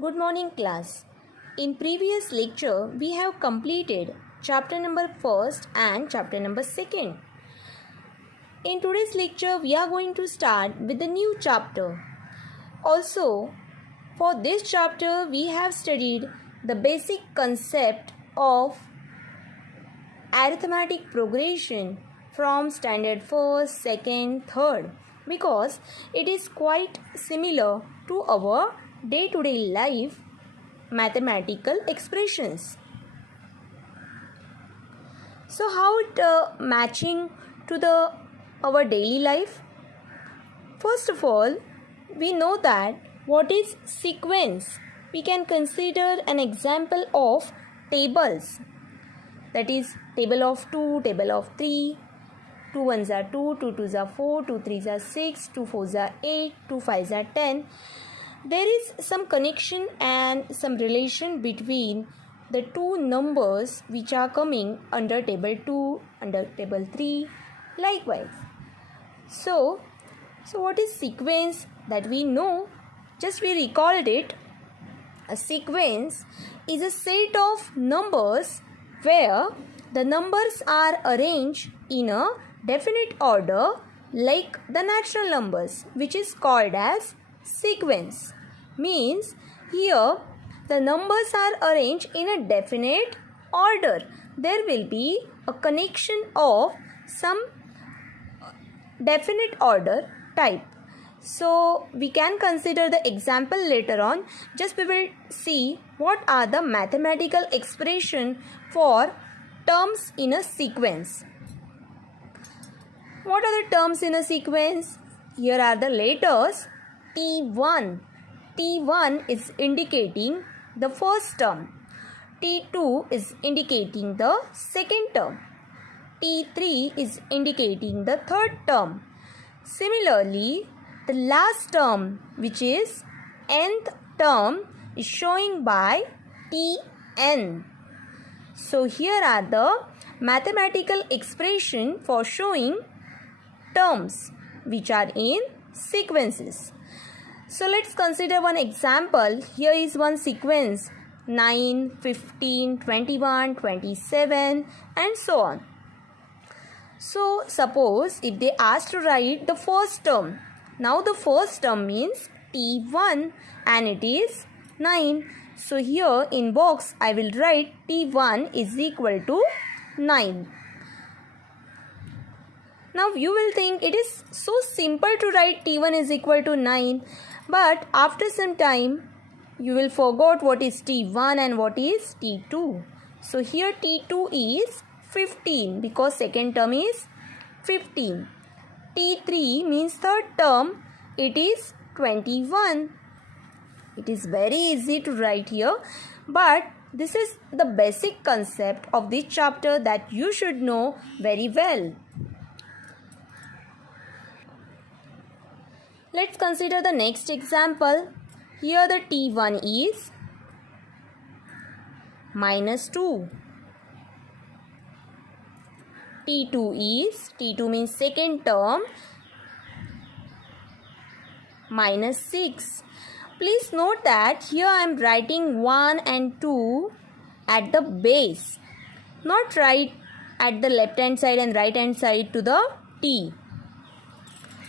Good morning class. In previous lecture we have completed chapter number 1st and chapter number 2nd. In today's lecture we are going to start with the new chapter. Also for this chapter we have studied the basic concept of arithmetic progression from standard 1st, 2nd, 3rd because it is quite similar to our day-to-day life mathematical expressions. So how it matching to our daily life? First of all, we know that what is sequence. We can consider an example of tables. That is table of 2, table of 3, 2 ones are 2, 2 twos are 4, 2 threes are 6, 2 fours are 8, 2 fives are 10. There is some connection and some relation between the two numbers which are coming under table 2, under table 3, likewise. So what is sequence that we know? Just we recalled it. A sequence is a set of numbers where the numbers are arranged in a definite order like the natural numbers, which is called as sequence. Means here the numbers are arranged in a definite order. There will be a connection of some definite order type. So we can consider the example later on. Just we will see what are the mathematical expression for terms in a sequence. What are the terms in a sequence? Here are the letters T1. T1 is indicating the first term. T2 is indicating the second term. T3 is indicating the third term. Similarly, the last term, which is nth term, is showing by Tn. So here are the mathematical expression for showing terms which are in sequences. So let's consider one example. Here is one sequence 9, 15, 21, 27 and so on. So suppose if they ask to write the first term. Now the first term means T1 and it is 9. So here in box I will write T1 is equal to 9. Now you will think it is so simple to write T1 is equal to 9. But after some time you will forget what is T1 and what is T2. So here T2 is 15 because second term is 15. T3 means third term, it is 21. It is very easy to write here, but this is the basic concept of this chapter that you should know very well. Let's consider the next example. Here the T1 is -2. T2 means second term, -6. Please note that here I am writing 1 and 2 at the base, not right at the left hand side and right hand side to the T.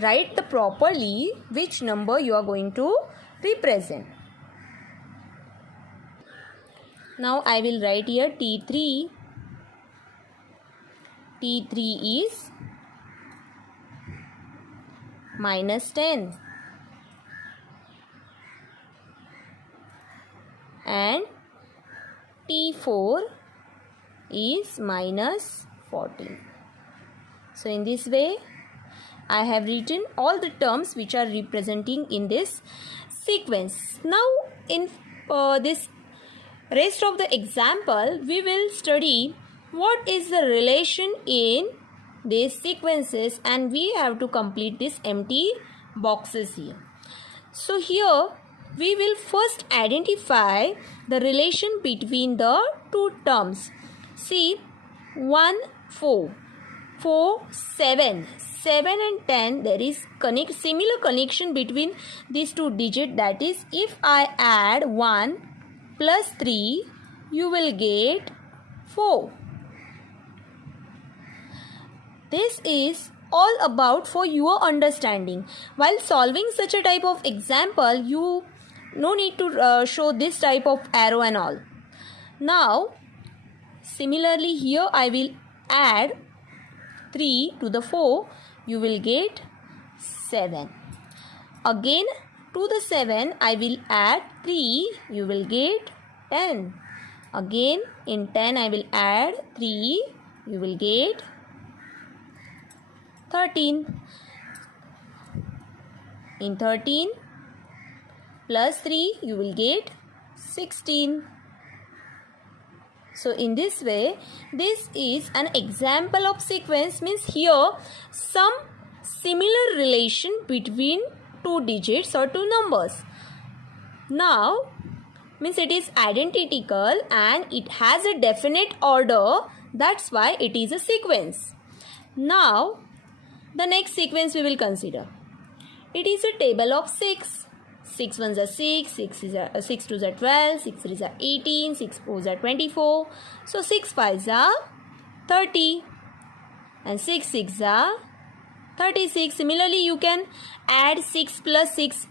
Write the properly which number you are going to represent. Now I will write here T3. T3 is -10 and T4 is -14. So in this way I have written all the terms which are representing in this sequence. Now in this rest of the example we will study what is the relation in these sequences and we have to complete these empty boxes here. So here we will first identify the relation between the two terms. See 1, 4. 4, 7. 7 and 10, there is similar connection between these two digits. That is, if I add 1 plus 3, you will get 4. This is all about for your understanding. While solving such a type of example, you no need to show this type of arrow and all. Now, similarly here I will add 3 to the 4, you will get 7. Again to the 7 I will add 3, you will get 10. Again in 10 I will add 3, you will get 13. In 13 plus 3 you will get 16. So in this way, this is an example of sequence, means here some similar relation between two digits or two numbers. Now, means it is identical and it has a definite order, that's why it is a sequence. Now, the next sequence we will consider. It is a table of 6. 6 ones are 6, 6 twos are 12, 6 threes are 18, 6 fours are 24. So 6 fives are 30 and 6 sixes are 36. Similarly, you can add 6 plus 6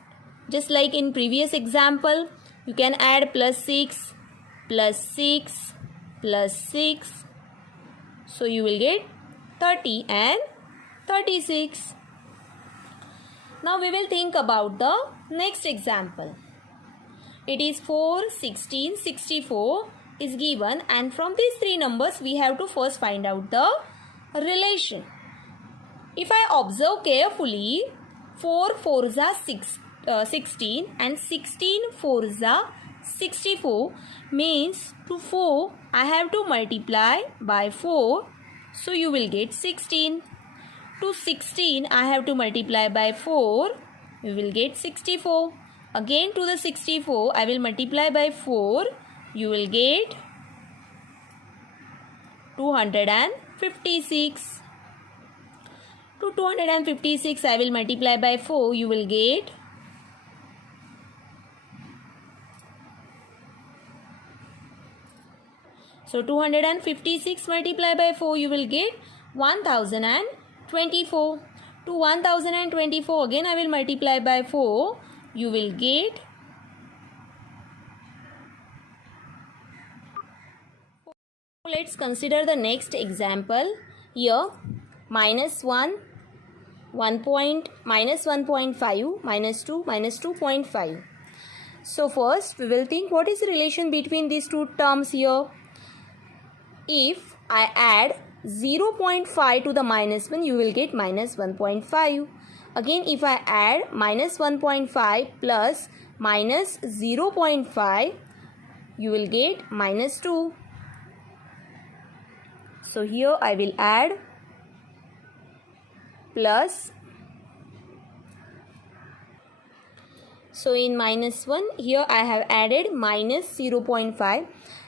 just like in previous example. You can add plus 6 plus 6 plus 6. So you will get 30 and 36. Now we will think about the next example. It is 4, 16, 64 is given, and from these three numbers we have to first find out the relation. If I observe carefully, 4 fours are 16 and 16 fours are 64, means to 4 I have to multiply by 4, so you will get 16. To 16 I have to multiply by 4, we will get 64. Again to the 64 I will multiply by 4, you will get 256. To 256 I will multiply by 4, you will get 256 multiplied by 4, you will get 1024. To 1024 again I will multiply by 4, you will get 4. Let's consider the next example. Here minus 1, minus 1.5, minus 2, minus 2.5. So first we will think what is the relation between these two terms here. If I add 0.5 to the minus 1, you will get minus 1.5. Again, if I add minus 1.5 plus minus 0.5, you will get minus 2. So here I will add plus. So in minus 1, here I have added minus 0.5.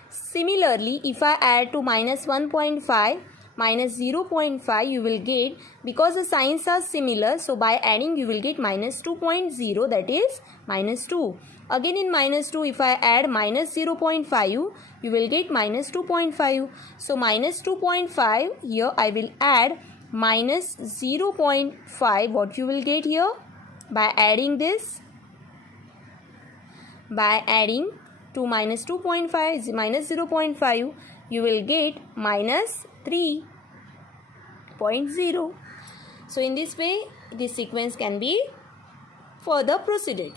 Similarly, if I add to minus 1.5, minus 0.5, you will get, because the signs are similar, so by adding you will get minus 2.0, that is minus 2. Again in minus 2, if I add minus 0.5, you will get minus 2.5. So minus 2.5, here I will add minus 0.5. What you will get here? By adding this, by adding to minus 2.5 minus 0.5, you will get minus 3.0. So in this way, this sequence can be further proceeded.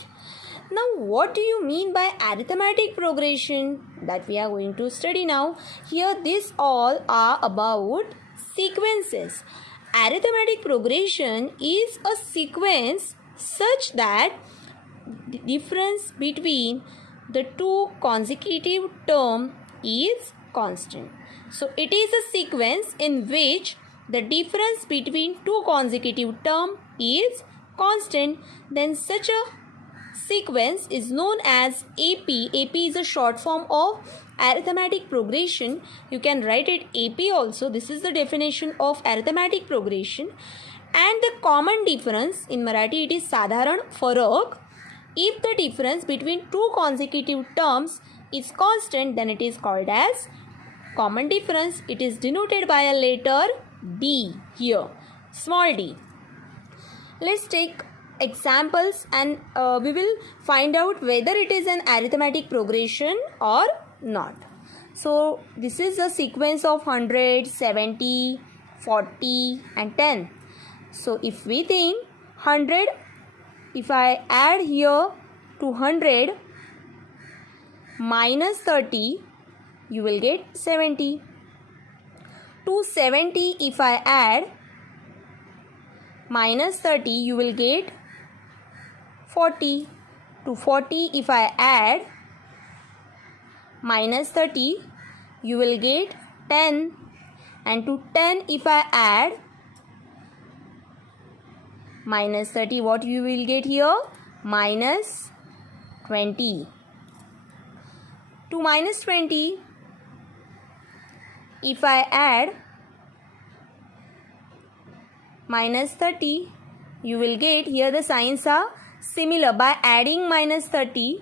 Now, what do you mean by arithmetic progression? That we are going to study now. Here, these all are about sequences. Arithmetic progression is a sequence such that the difference between the two consecutive terms is constant. So it is a sequence in which the difference between two consecutive terms is constant. Then such a sequence is known as AP. AP is a short form of arithmetic progression. You can write it AP also. This is the definition of arithmetic progression. And the common difference, in Marathi it is sadharan farak. If the difference between two consecutive terms is constant, then it is called as common difference. It is denoted by a letter D here, small d. Let's take examples and we will find out whether it is an arithmetic progression or not. So this is a sequence of 100, 70, 40 and 10. So if we think 100, if I add here to 100 minus 30, you will get 70. To 70, if I add minus 30, you will get 40. To 40, if I add minus 30, you will get 10. And to 10, if I add minus 30, what you will get here? Minus 20. To minus 20, if I add minus 30, you will get, here the signs are similar. By adding minus 30,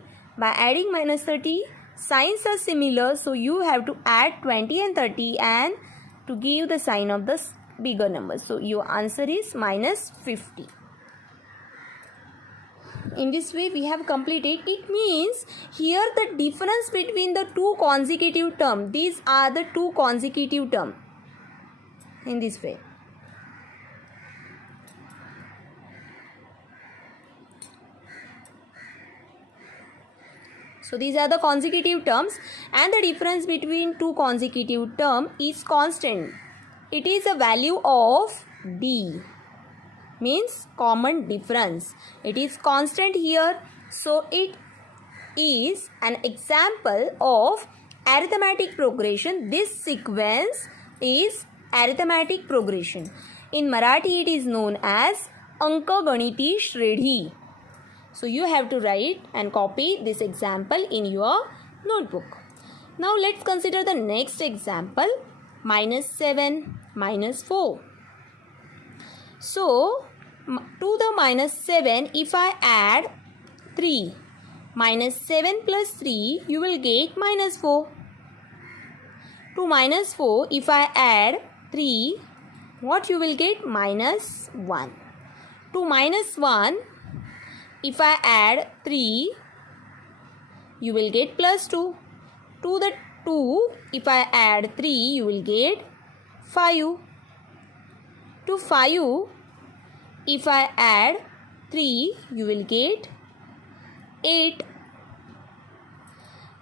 signs are similar. So you have to add 20 and 30 and to give the sign of the bigger number. So your answer is minus 50. In this way we have completed. It means here the difference between the two consecutive terms, these are the two consecutive terms, in this way. So these are the consecutive terms and the difference between two consecutive terms is constant. It is a value of D, means common difference. It is constant here. So it is an example of arithmetic progression. This sequence is arithmetic progression. In Marathi it is known as Ankaganiti Shredhi. So you have to write and copy this example in your notebook. Now let's consider the next example, minus 7, minus 4. So to the minus 7, if I add 3, minus 7 plus 3, you will get minus 4. To minus 4, if I add 3, what you will get? Minus 1. To minus 1, if I add 3, you will get plus 2. To the 2, if I add 3, you will get 5. To 5, if I add 3, you will get 8.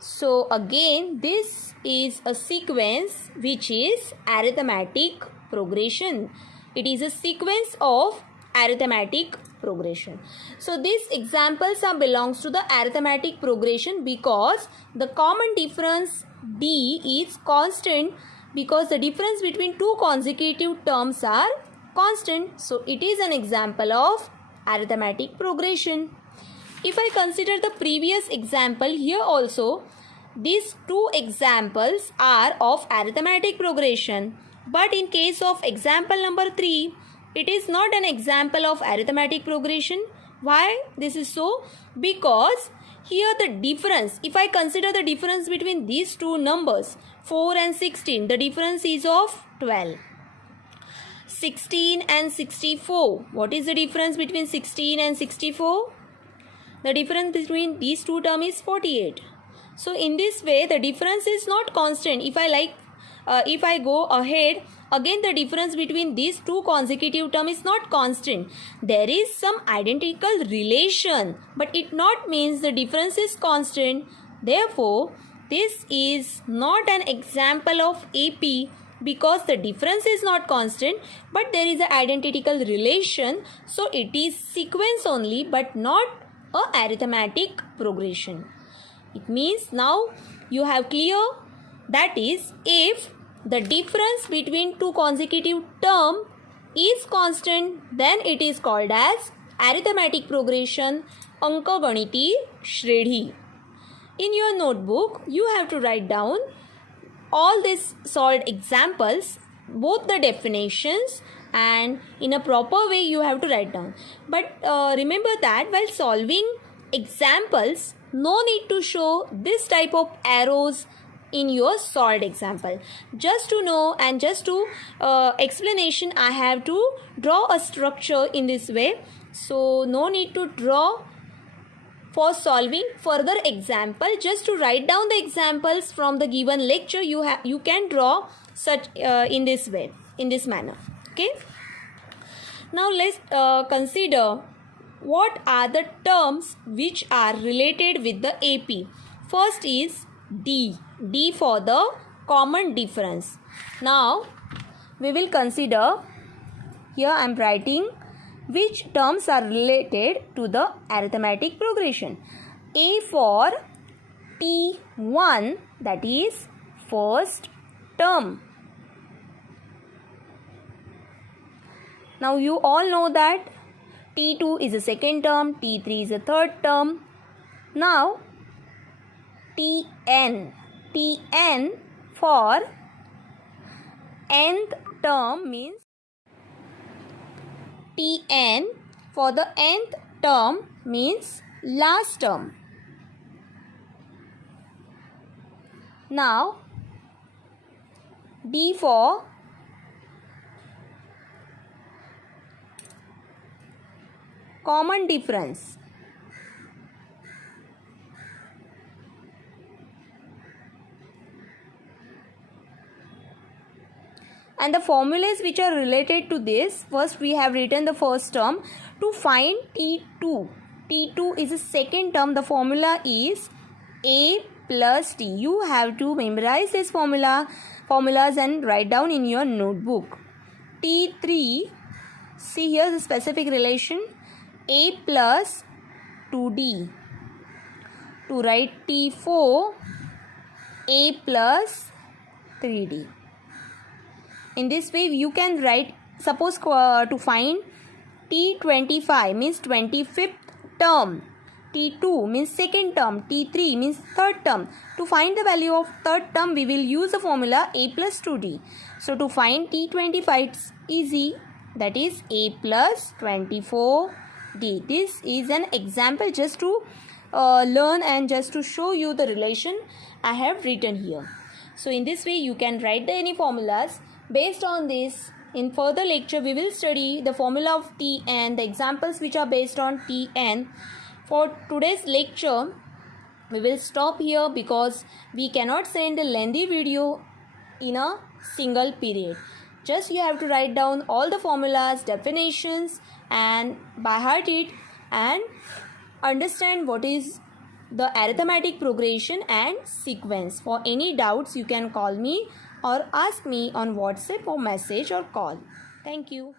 So again, this is a sequence which is arithmetic progression. It is a sequence of arithmetic progression. So these examples are belongs to the arithmetic progression because the common difference D is constant, because the difference between two consecutive terms are constant. So it is an example of arithmetic progression. If I consider the previous example, here also these two examples are of arithmetic progression, but in case of example number 3, it is not an example of arithmetic progression. Why this is so? Because here the difference, if I consider the difference between these two numbers 4 and 16, the difference is of 12. 16 and 64, what is the difference between 16 and 64? The difference between these two terms is 48. So in this way the difference is not constant. If I go ahead, again the difference between these two consecutive terms is not constant. There is some identical relation, but it not means the difference is constant. Therefore, this is not an example of AP because the difference is not constant, but there is an identical relation. So it is sequence only, but not a arithmetic progression. It means now you have clear, that is, if the difference between two consecutive terms is constant, then it is called as arithmetic progression अंकगणिती श्रेणी. In your notebook you have to write down all these solved examples, both the definitions, and in a proper way you have to write down. But remember that while solving examples, no need to show this type of arrows in your solved example. Just to know and just to explanation, I have to draw a structure in this way. So no need to draw for solving further example. Just to write down the examples from the given lecture, you can draw such in this way, in this manner. Okay. Now let's consider what are the terms which are related with the AP. First is D for the common difference. Now we will consider, here I am writing which terms are related to the arithmetic progression. A for T1, that is first term. Now you all know that T2 is the second term, T3 is the third term. Now Tn for nth term means Tn for the nth term means last term. Now D for common difference. And the formulas which are related to this, first we have written the first term. To find T2, T2 is the second term. The formula is A plus T. You have to memorize this formulas and write down in your notebook. T3, see here the specific relation, A plus 2D. To write T4, A plus 3D. In this way you can write, suppose to find T25 means 25th term, T2 means second term, T3 means third term. To find the value of third term, we will use the formula A plus 2D. So to find T25, it's easy, that is A plus 24D. This is an example just to learn and just to show you the relation I have written here. So in this way you can write any formulas. Based on this, in further lecture we will study the formula of Tn, the examples which are based on Tn. For today's lecture we will stop here because we cannot send a lengthy video in a single period. Just you have to write down all the formulas, definitions, and by heart it, and understand what is the arithmetic progression and sequence. For any doubts you can call me or ask me on WhatsApp or message or call. Thank you.